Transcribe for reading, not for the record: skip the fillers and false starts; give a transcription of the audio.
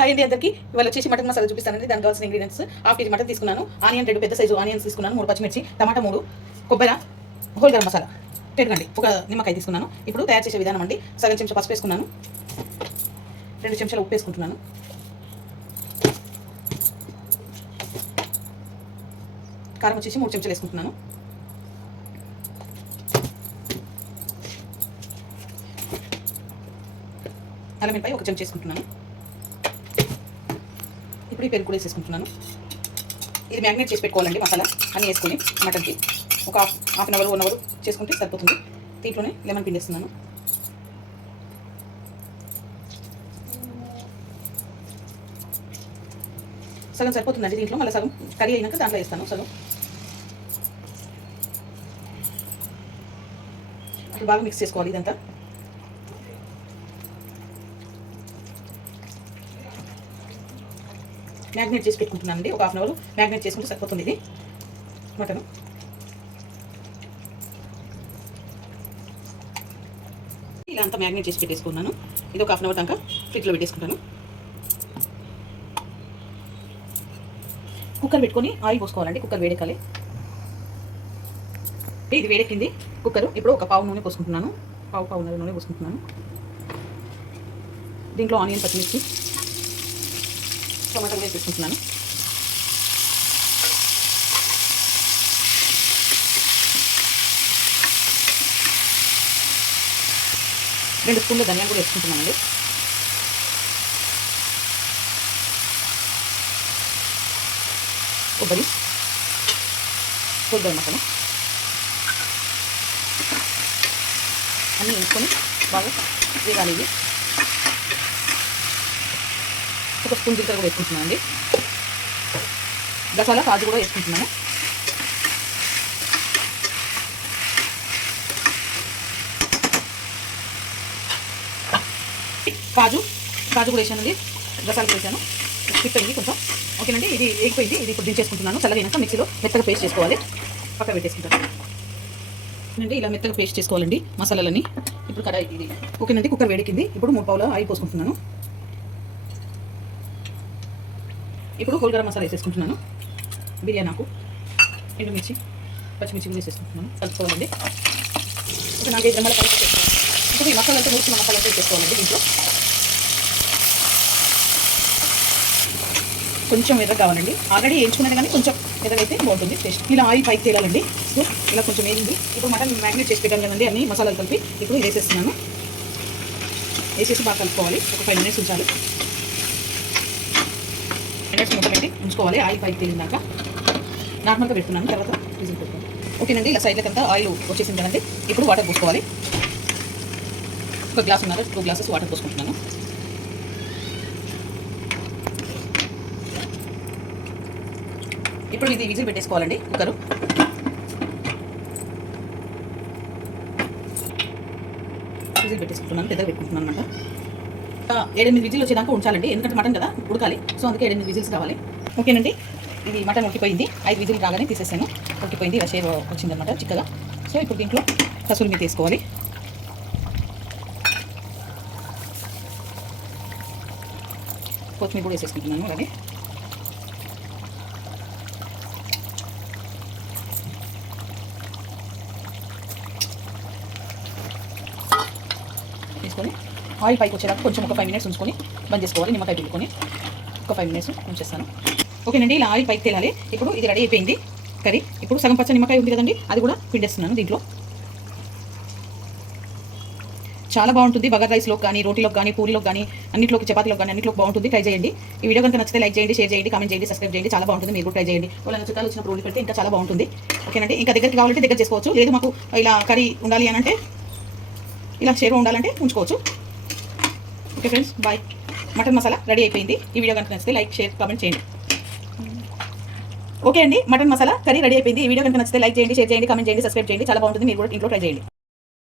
Hi అండి అందరికీ. ఇవాళ వచ్చేసి మటన్ మసాలా చూపిస్తానండి. దానికి కావాల్సిన ఇంగ్రీడియంట్స్: హాఫ్ కేజీ మటన్ తీసుకున్నాను, ఆనియన్ 2 పెద్ద సైజు ఆనియన్స్ తీసుకున్నాను, 3 పచ్చిమిర్చి, టమాటా 3, కొబ్బరి, హోల్ గరం మసాలా పెరుగండి, ఒక నిమ్మకాయ తీసుకున్నాను. ఇప్పుడు తయారు చేసే విధానం అండి: సగం చెంచా పసుపు వేసుకున్నాను, 2 చెంచాల ఉప్పు వేసుకుంటున్నాను, కారం వచ్చేసి 3 చెంచాలు వేసుకుంటున్నాను, అల్లం వెల్లిపాయ 1 చెంచా వేసుకుంటున్నాను. ఇప్పుడు ఈ పెరుగు కూడా వేసేసుకుంటున్నాను. ఇది మ్యాగ్నేట్ చేసి పెట్టుకోవాలండి. మసాలా అన్నీ వేసుకొని మటన్కి ఒక హాఫ్ అన్ అవర్ 1 అవర్ చేసుకుంటే సరిపోతుంది. దీంట్లోనే లెమన్ పిండేస్తున్నాను. సగం సరిపోతుందండి. దీంట్లో మళ్ళీ సగం కర్రీ అయినాక దాంట్లో వేస్తాను. సగం ఇప్పుడు బాగా మిక్స్ చేసుకోవాలి ఇదంతా. మ్యాగ్నేట్ చేసి పెట్టుకుంటున్నాను అండి. ఒక హాఫ్ అన్ అవర్ మ్యాగ్నేట్ చేసుకుంటే సరిపోతుంది. ఇది మటన్ ఇలా అంతా మ్యాగ్నేట్ చేసి పెట్టేసుకున్నాను. ఇది ఒక హాఫ్ అన్ అవర్ దాకా ఫ్రిడ్జ్లో పెట్టేసుకుంటాను. కుక్కర్ పెట్టుకొని ఆయిల్ పోసుకోవాలండి. కుక్కర్ వేడెక్కాలి. ఇది వేడెక్కింది కుక్కర్. ఇప్పుడు ఒక పావు నూనె పోసుకుంటున్నాను. పావున్నర నూనె పోసుకుంటున్నాను. దీంట్లో ఆనియన్, పచ్చిమిర్చి, టమాటా వేసేసుకుంటున్నాను. రెండు స్పూన్ల ధనియాలు కూడా వేసుకుంటున్నానండి. కొబ్బరి, కొబ్బరి మసాలా అన్నీ వేసుకొని బాగా వేగాలి. ఇది ఒక స్పూన్ జీలకర్ర కూడా వేసుకుంటున్నాను అండి. గసాల కాజు కూడా వేసుకుంటున్నాను. కాజు కూడా వేసానండి. గసాలు కూడా వేసాను. స్కిప్ అయింది కొంచెం. ఓకేనండి. ఇది వేగిపోయింది. ఇది ఇప్పుడు దించేసుకుంటున్నాను. చల్లగైనాక మిక్సీలో మెత్తగా పేస్ట్ చేసుకోవాలి. పక్కన పెట్టేసుకుంటాను అండి. ఇలా మెత్తగా పేస్ట్ చేసుకోవాలండి మసాలాలని. ఇప్పుడు కడాయి ఇది ఓకేనండి. కుక్కర్ వేడెక్కింది. ఇప్పుడు 3 పావుల ఆయిల్ పోసుకుంటున్నాను. ఇప్పుడు హోల్ గరం మసాలా వేసేసుకుంటున్నాను. బిర్యానీ ఆకు, ఎండుమిర్చి, పచ్చిమిర్చి కూడా వేసేసుకుంటున్నాను. కలుపుకోవాలండి. ఒక 4-5 గ్రాముల కలిపి చేసుకోవాలి. ఇప్పుడు ఈ మసాలాతో మూసిన మసాలా వేసుకోవాలండి. దీంట్లో కొంచెం ఎర్ర కావాలండి. ఆల్రెడీ వేయించుకున్నది కానీ కొంచెం ఎర్రగైతే బాగుంటుంది టేస్ట్. ఇలా ఆయిల్ పైకి తేలాలండి. సో ఇలా కొంచెం వేయింది. ఇప్పుడు మటన్ మ్యాగ్నేట్ చేసి పెట్టాను కదండి, అన్ని మసాలాలు కలిపి ఇప్పుడు వేసేస్తున్నాను. వేసేసి బాగా కలుపుకోవాలి. ఒక 5 మినిట్స్ ఉంచాలి. మినిట్స్ మూత పెట్టి ఉంచుకోవాలి. ఆయిల్ పైకి తేలిందాక నార్మల్గా పెట్టుకున్నాను. తర్వాత విజిల్ పెట్టుకోవాలి. ఓకేనండి. ఇలా సైడ్లకంతా ఆయిల్ వచ్చేసింది కదండి. ఇప్పుడు వాటర్ పోసుకోవాలి. ఒక గ్లాస్ 2 గ్లాసెస్ వాటర్ పోసుకుంటున్నాను. ఇప్పుడు ఇది విజిల్ పెట్టేసుకోవాలండి. కుక్కరు విజిల్ పెట్టేసుకుంటున్నాను. పెద్దగా పెట్టుకుంటున్నాను అనమాట. 7-8 విజిల్ వచ్చేదాకా ఉంచాలండి. ఎందుకంటే మటన్ కదా ఉడకాలి. సో అందుకే 7-8 విజిల్స్ కావాలి. ఓకేనండి. ఇది మటన్ ఉడికిపోయింది. 5 విజిల్ రాగానే తీసేసాను. ఉడికిపోయింది. ఇలా షేప్ వచ్చిందనమాట చిక్కగా. సో ఇప్పుడు దీంట్లో కసూరి మేతి వేసుకోవాలి. కొత్తిమీర కూడా వేసేసుకుంటున్నాను. అలాగే వేసుకొని ఆయిల్ పైకి వచ్చేదాకా కొంచెం ఒక 5 మినిట్స్ ఉంచుకొని బంద్ చేసుకోవాలి. నిమ్మకాయ పిండుకొని ఒక 5 మినిట్స్ ఉంచేస్తాను. ఓకేనండి. ఇలా ఆయిల్ పైకి తేలాలి. ఇప్పుడు ఇది రెడీ అయిపోయింది కర్రీ. ఇప్పుడు సగం పచ్చ నిమ్మకాయ ఉంది కదండి, అది కూడా పిండేస్తున్నాను దీంట్లో. చాలా బాగుంటుంది. బగారా రైస్లోకి కానీ, రోటీలోకి కానీ, పూరీలోకి కానీ, అన్నింటిలోకి, చపాతీలోకి కానీ అన్నింటిలోకి బాగుంటుంది. ట్రై చేయండి. ఈ వీడియో కనుక నచ్చితే లైక్ చేయండి, షేర్ చేయండి, కామెంట్ చేయండి, సబ్స్క్రైబ్ చేయండి. చాలా బాగుంటుంది. మీరు కూడా ట్రై చేయండి. వాళ్ళ చుట్టాలు వచ్చినప్పుడు రోటీ పెడితే ఇంకా చాలా బాగుంటుంది. ఓకేనండి. ఇంకా దగ్గరికి కావాలంటే దగ్గర చేసుకోవచ్చు. లేదు మాకు ఇలా కర్రీ ఉండాలి అని అంటే, ఇలా షేర్ ఉండాలంటే ఉంచుకోవచ్చు. Okay friends, bye. Mutton masala ready అయిపోయింది. ఈ వీడియో కనుక నచ్చితే లైక్, షేర్, కామెంట్ చేయండి. ఓకే అండి. మటన్ మసాలా కర్రీ రెడీ అయిపోయింది. ఈ వీడియో కనుక నచ్చితే లైక్ చేయండి, షేర్ చేయండి, కామెంట్ చేయండి, సబ్స్క్రైబ్ చేయండి. చాలా బాగుంటుంది. మీరు కూడా ఇంట్లో ట్రై చేయండి.